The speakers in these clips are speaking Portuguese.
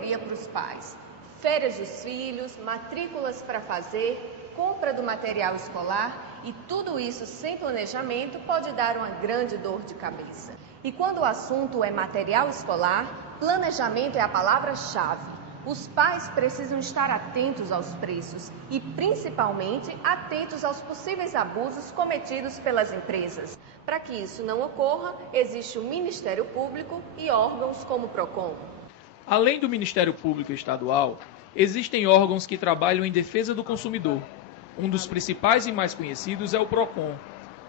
correria para os pais. Férias dos filhos, matrículas para fazer, compra do material escolar e tudo isso sem planejamento pode dar uma grande dor de cabeça. E quando o assunto é material escolar, planejamento é a palavra-chave. Os pais precisam estar atentos aos preços e, principalmente, atentos aos possíveis abusos cometidos pelas empresas. Para que isso não ocorra, existe o Ministério Público e órgãos como o PROCON. Além do Ministério Público Estadual, existem órgãos que trabalham em defesa do consumidor. Um dos principais e mais conhecidos é o PROCON,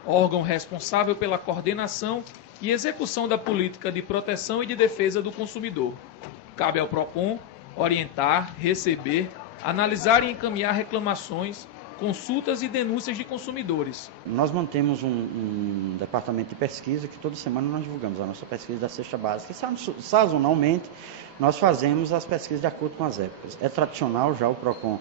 órgão responsável pela coordenação e execução da política de proteção e de defesa do consumidor. Cabe ao PROCON orientar, receber, analisar e encaminhar reclamações, consultas e denúncias de consumidores. Nós mantemos um departamento de pesquisa que toda semana nós divulgamos a nossa pesquisa da cesta básica. E sazonalmente nós fazemos as pesquisas de acordo com as épocas. É tradicional já o PROCON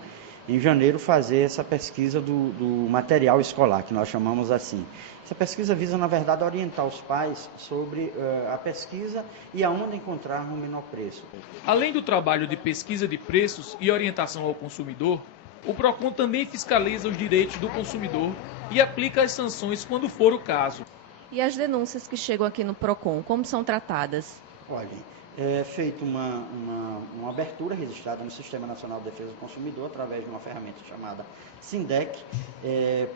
em janeiro fazer essa pesquisa do material escolar, que nós chamamos assim. Essa pesquisa visa, na verdade, orientar os pais sobre a pesquisa e aonde encontrar o menor preço. Além do trabalho de pesquisa de preços e orientação ao consumidor, o PROCON também fiscaliza os direitos do consumidor e aplica as sanções quando for o caso. E as denúncias que chegam aqui no PROCON, como são tratadas? Olhem, é feita uma abertura registrada no Sistema Nacional de Defesa do Consumidor, através de uma ferramenta chamada SINDEC.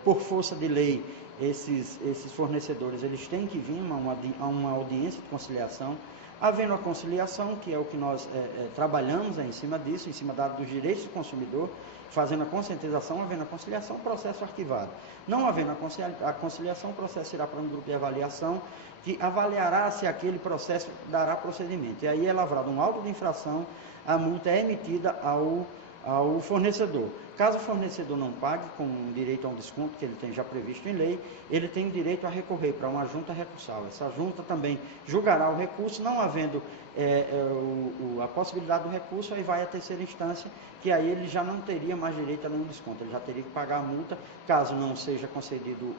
Por força de lei, esses fornecedores eles têm que vir a uma audiência de conciliação. Havendo a conciliação, que é o que nós trabalhamos em cima disso, em cima dos direitos do consumidor, fazendo a conscientização, havendo a conciliação, o processo arquivado. Não havendo a conciliação, o processo irá para um grupo de avaliação, que avaliará se aquele processo dará procedimento. E aí é lavrado um auto de infração, a multa é emitida ao fornecedor. Caso o fornecedor não pague, com direito a um desconto que ele tem já previsto em lei, ele tem direito a recorrer para uma junta recursal. Essa junta também julgará o recurso, não havendo a possibilidade do recurso, aí vai à terceira instância, que aí ele já não teria mais direito a nenhum desconto, ele já teria que pagar a multa, caso não seja concedido,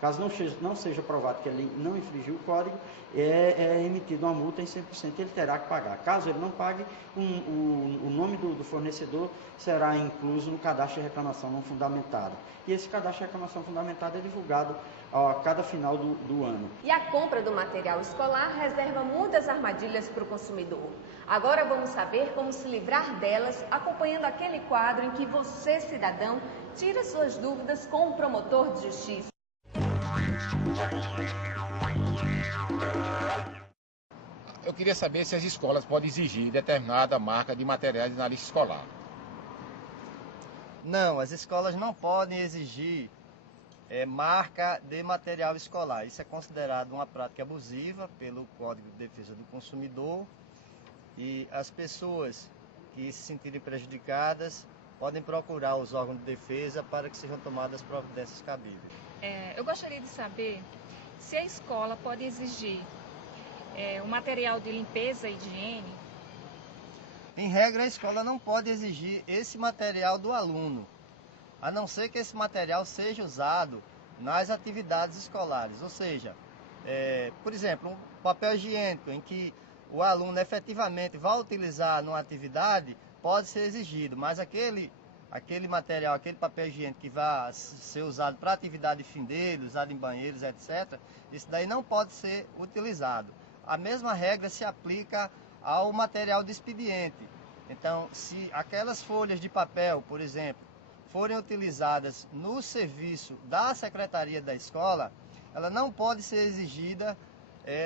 caso não seja provado que ele não infringiu o código, é emitida uma multa em 100%, ele terá que pagar. Caso ele não pague, o nome do fornecedor será incluso no cadastro de reclamação não fundamentada. E esse cadastro de reclamação fundamentada é divulgado a cada final do ano. E a compra do material escolar reserva muitas armadilhas para o consumidor. Agora vamos saber como se livrar delas, acompanhando aquele quadro em que você, cidadão, tira suas dúvidas com o promotor de justiça. Eu queria saber se as escolas podem exigir determinada marca de materiais na lista escolar. Não, as escolas não podem exigir marca de material escolar. Isso é considerado uma prática abusiva pelo Código de Defesa do Consumidor e as pessoas que se sentirem prejudicadas podem procurar os órgãos de defesa para que sejam tomadas providências cabíveis. Eu gostaria de saber se a escola pode exigir um material de limpeza e higiene. Em regra, a escola não pode exigir esse material do aluno, a não ser que esse material seja usado nas atividades escolares. Ou seja, por exemplo, um papel higiênico em que o aluno efetivamente vai utilizar numa atividade, pode ser exigido, mas aquele material, aquele papel higiênico que vai ser usado para atividade de fim dele, usado em banheiros, etc., isso daí não pode ser utilizado. A mesma regra se aplica ao material de expediente. Então, se aquelas folhas de papel, por exemplo, forem utilizadas no serviço da secretaria da escola, ela não pode ser exigida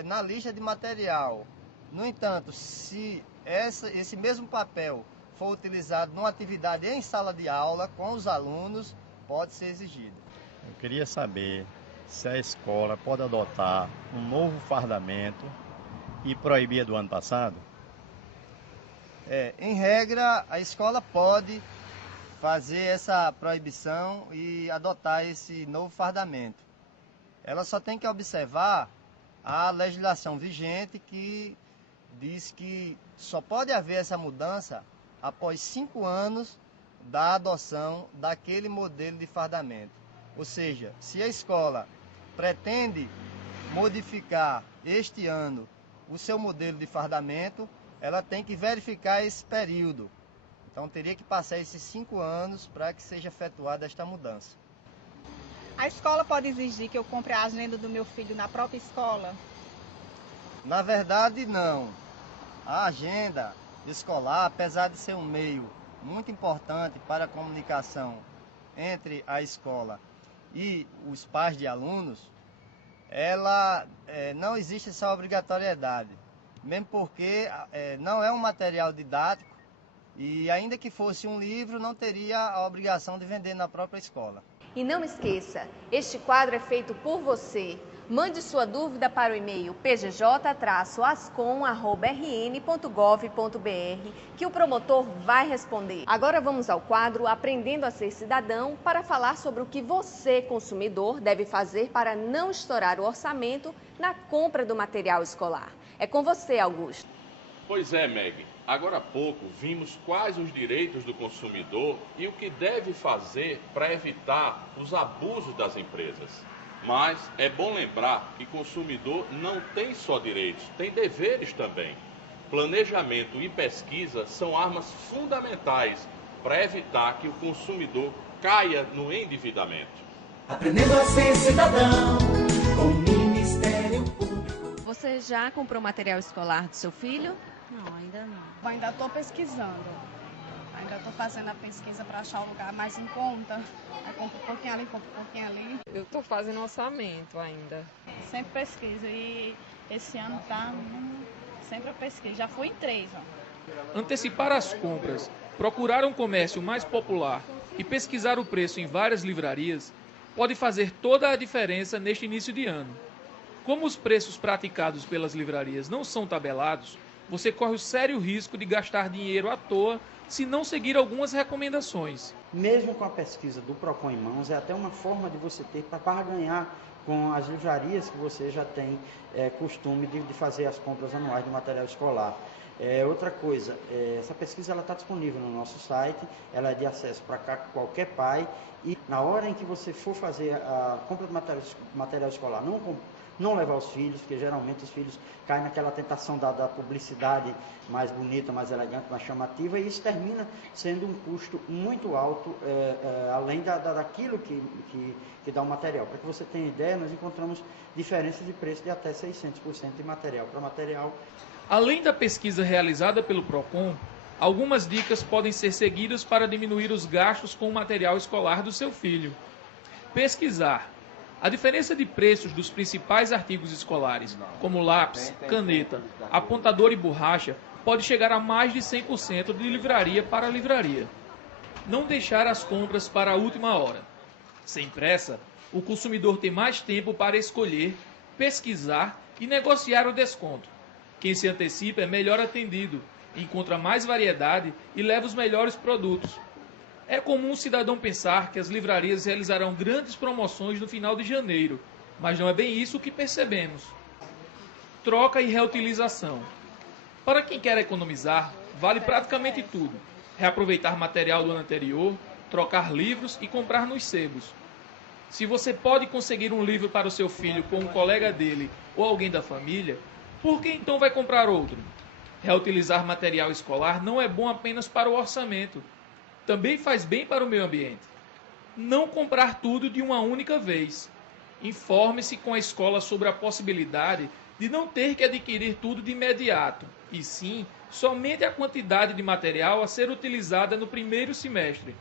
na lista de material. No entanto, se esse mesmo papel for utilizado numa atividade em sala de aula com os alunos, pode ser exigido. Eu queria saber se a escola pode adotar um novo fardamento e proibir do ano passado. Em regra, a escola pode fazer essa proibição e adotar esse novo fardamento. Ela só tem que observar a legislação vigente que diz que só pode haver essa mudança após 5 anos da adoção daquele modelo de fardamento. Ou seja, se a escola pretende modificar este ano o seu modelo de fardamento, ela tem que verificar esse período. Então teria que passar esses 5 anos para que seja efetuada esta mudança. A escola pode exigir que eu compre a agenda do meu filho na própria escola? Na verdade, não. A agenda escolar, apesar de ser um meio muito importante para a comunicação entre a escola e os pais de alunos, ela não existe essa obrigatoriedade, mesmo porque não é um material didático e ainda que fosse um livro, não teria a obrigação de vender na própria escola. E não esqueça, este quadro é feito por você. Mande sua dúvida para o e-mail pgj-ascom@rn.gov.br que o promotor vai responder. Agora vamos ao quadro Aprendendo a Ser Cidadão para falar sobre o que você, consumidor, deve fazer para não estourar o orçamento na compra do material escolar. É com você, Augusto. Pois é, Meg. Agora há pouco vimos quais os direitos do consumidor e o que deve fazer para evitar os abusos das empresas. Mas é bom lembrar que consumidor não tem só direitos, tem deveres também. Planejamento e pesquisa são armas fundamentais para evitar que o consumidor caia no endividamento. Aprendendo a ser cidadão com o Ministério Público. Você já comprou material escolar do seu filho? Não, ainda não. Ainda estou pesquisando. Ainda estou fazendo a pesquisa para achar o lugar mais em conta. Aí compro um pouquinho ali, compro um pouquinho ali. Eu estou fazendo orçamento ainda. Sempre pesquiso e esse ano tá sempre eu pesquiso. Já fui em 3, ó. Antecipar as compras, procurar um comércio mais popular e pesquisar o preço em várias livrarias pode fazer toda a diferença neste início de ano. Como os preços praticados pelas livrarias não são tabelados, você corre o sério risco de gastar dinheiro à toa se não seguir algumas recomendações. Mesmo com a pesquisa do PROCON em mãos, é até uma forma de você ter para barganhar com as livrarias que você já tem costume de fazer as compras anuais de material escolar. Outra coisa, essa pesquisa está disponível no nosso site, ela é de acesso para qualquer pai e na hora em que você for fazer a compra de material escolar, não levar os filhos, porque geralmente os filhos caem naquela tentação da publicidade mais bonita, mais elegante, mais chamativa, e isso termina sendo um custo muito alto, além daquilo que dá o material. Para que você tenha ideia, nós encontramos diferenças de preço de até 600% de material para material. Além da pesquisa realizada pelo PROCON, algumas dicas podem ser seguidas para diminuir os gastos com o material escolar do seu filho. Pesquisar. A diferença de preços dos principais artigos escolares, como lápis, caneta, apontador e borracha, pode chegar a mais de 100% de livraria para livraria. Não deixar as compras para a última hora. Sem pressa, o consumidor tem mais tempo para escolher, pesquisar e negociar o desconto. Quem se antecipa é melhor atendido, encontra mais variedade e leva os melhores produtos. É comum o cidadão pensar que as livrarias realizarão grandes promoções no final de janeiro, mas não é bem isso que percebemos. Troca e reutilização. Para quem quer economizar, vale praticamente tudo. Reaproveitar material do ano anterior, trocar livros e comprar nos sebos. Se você pode conseguir um livro para o seu filho com um colega dele ou alguém da família, por que então vai comprar outro? Reutilizar material escolar não é bom apenas para o orçamento. Também faz bem para o meio ambiente. Não comprar tudo de uma única vez. Informe-se com a escola sobre a possibilidade de não ter que adquirir tudo de imediato, e sim, somente a quantidade de material a ser utilizada no primeiro semestre.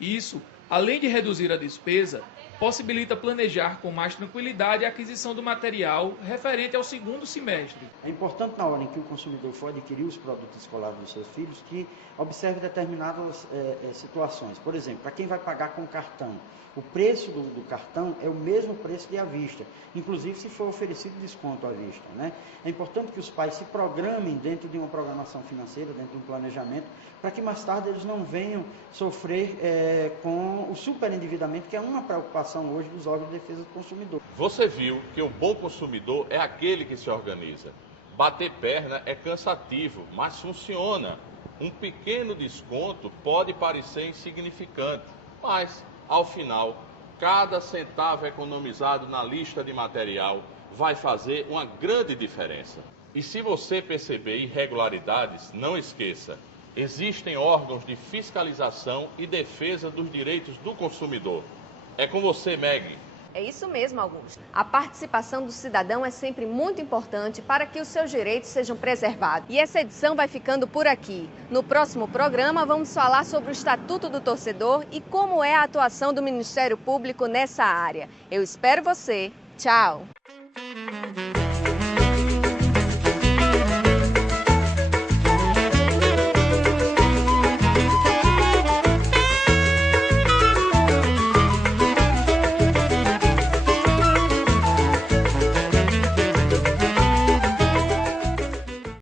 Isso, além de reduzir a despesa, possibilita planejar com mais tranquilidade a aquisição do material referente ao segundo semestre. É importante, na hora em que o consumidor for adquirir os produtos escolares dos seus filhos, que observe determinadas situações. Por exemplo, para quem vai pagar com cartão, o preço do cartão é o mesmo preço de à vista, inclusive se for oferecido desconto à vista, né? É importante que os pais se programem dentro de uma programação financeira, dentro de um planejamento, para que mais tarde eles não venham sofrer com o superendividamento, que é uma preocupação hoje dos órgãos de defesa do consumidor. Você viu que um bom consumidor é aquele que se organiza. Bater perna é cansativo, mas funciona. Um pequeno desconto pode parecer insignificante, mas, ao final, cada centavo economizado na lista de material vai fazer uma grande diferença. E se você perceber irregularidades, não esqueça, existem órgãos de fiscalização e defesa dos direitos do consumidor. É com você, Meg. É isso mesmo, Augusto. A participação do cidadão é sempre muito importante para que os seus direitos sejam preservados. E essa edição vai ficando por aqui. No próximo programa, vamos falar sobre o Estatuto do Torcedor e como é a atuação do Ministério Público nessa área. Eu espero você. Tchau!